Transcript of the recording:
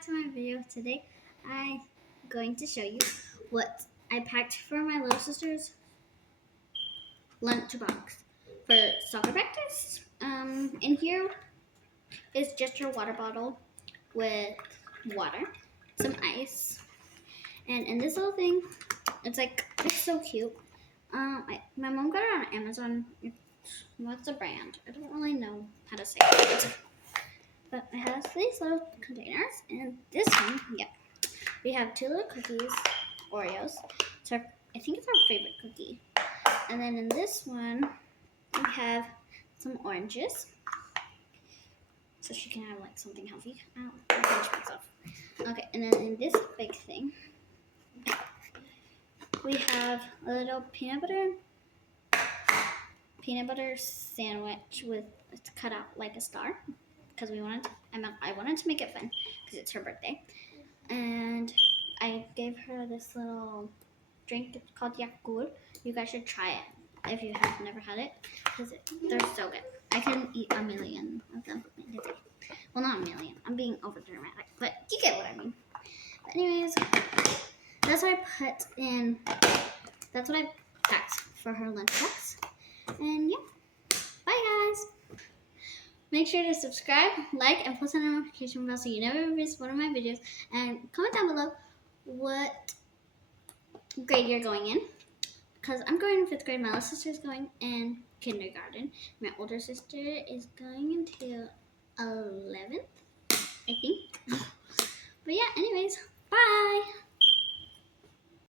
back to my video. Today I'm going to show you what I packed for my little sister's lunchbox for soccer practice. In here is just your water bottle with water, some ice, and in this little thing, it's so cute. My mom got it on Amazon. What's the brand? I don't really know how to say it. But it has these little containers, and this one, we have 2 little cookies, Oreos. I think it's our favorite cookie. And then in this one, we have some oranges, so she can have something healthy. I finished myself. Okay, and then in this big thing, we have a little peanut butter sandwich with it's cut out like a star because I wanted to make it fun because it's her birthday. And I gave her this little drink. It's called Yakult. You guys should try it if you have never had it because they're so good. I can eat a million of them. Well, not a million. I'm being over dramatic, but you get what I mean. But anyways, that's what I packed for her lunchbox. And yeah, bye guys. Make sure to subscribe, like, and post on the notification bell so you never miss one of my videos. And comment down below what grade you're going in. Because I'm going in 5th grade. My little sister is going in kindergarten. My older sister is going into 11th, I think. But yeah, anyways, bye.